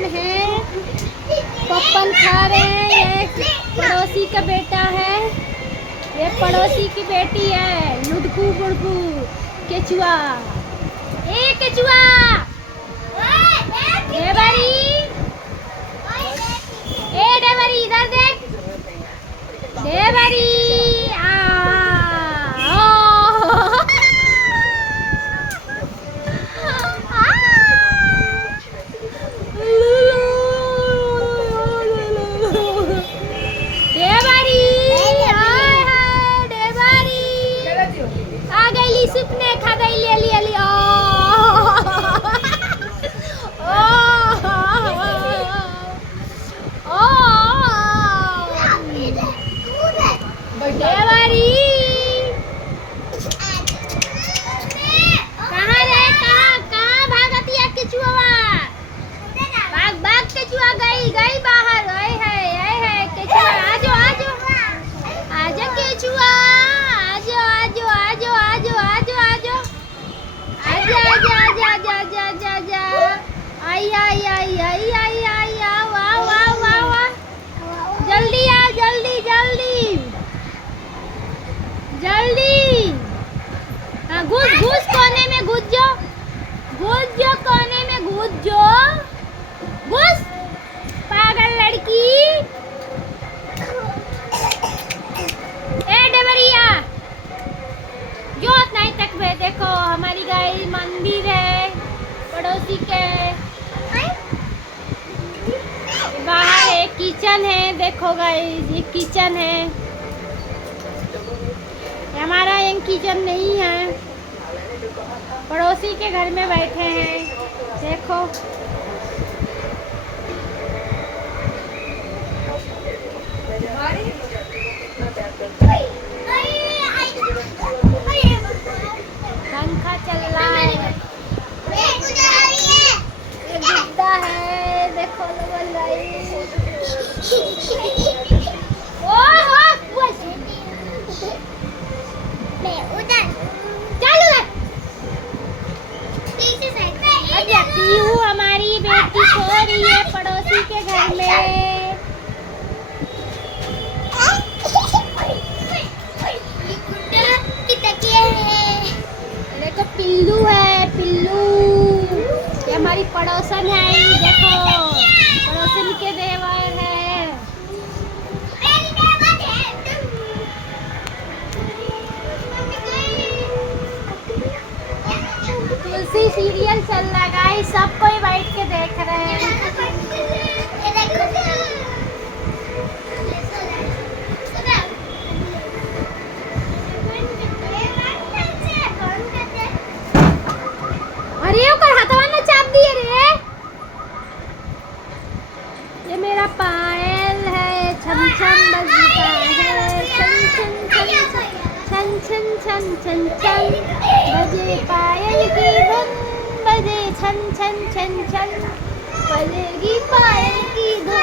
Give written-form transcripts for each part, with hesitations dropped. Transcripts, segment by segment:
Popcorn है, popcorn खा रहे हैं। ये पड़ोसी का बेटा है, ये पड़ोसी की बेटी है। लुडकू बुड़कू केचुआ, ए केचुआ डेबरी, ए डेबरी इधर देख, डेबरी सुपने खा गई ले लिया लिया कहाँ रे, कहाँ भागती है केचुआ? भाग भाग केचुआ, गई बाहर। है केचुआ, आजो आजो आजो केचुआ, आजो आजो आजो आजो आजो आजो आजा आजा आजा आजा आजा आजा आई आई आई आई आई आई वाह वाह वाह वाह, जल्दी आ, जल्दी जल्दी जल्दी। हाँ घुस घुस कोने में घुस जाओ, घुस जाओ कोने में, घुस जाओ, घुस पागल लड़की। ए डबरिया जो नहीं तक में देखो, हमारी गाय मंदिर है पड़ोसी के बाहर। एक किचन है, देखो गाइस ये किचन है, हमारा ये किचन नहीं है, पड़ोसी के घर में बैठे हैं। देखो पंखा चल रहा है, एक गुड्डा है, देखो लोगन गाइस। पीहू हमारी बेटी सो रही है पड़ोसी के घर में। देखो पिल्लू है, पिल्लू ये हमारी पड़ोसन है, देखो पड़ोसन के देवर है। तुलसी सीरियल चल रहा है, सब कोई बैठ के देख रहे हैं। अरे ओकर हाथवा में चाप दिए रे। ये मेरा पायल है, छम छम बजता है, छन छन छन छन छन छन छन छन, बजे पायल की धुन, बजे छन छन छन छन, बजेगी पायल की धुन।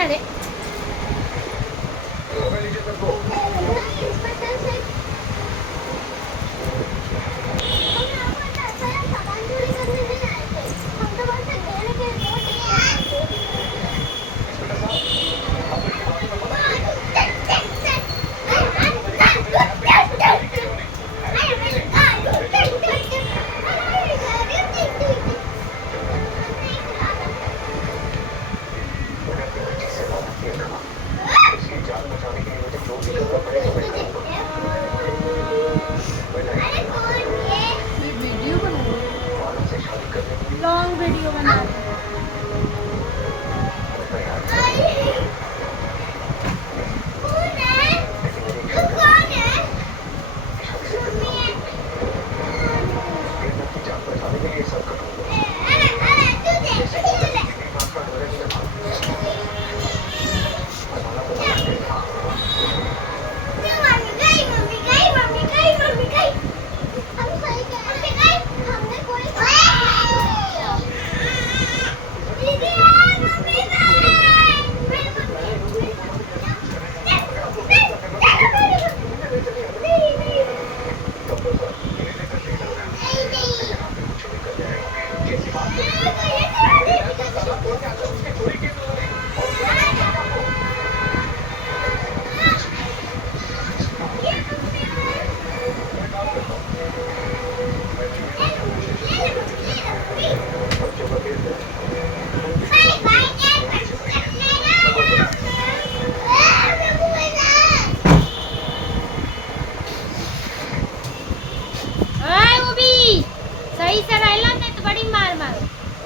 अरे लॉन्ग वीडियो बना रहे हैं।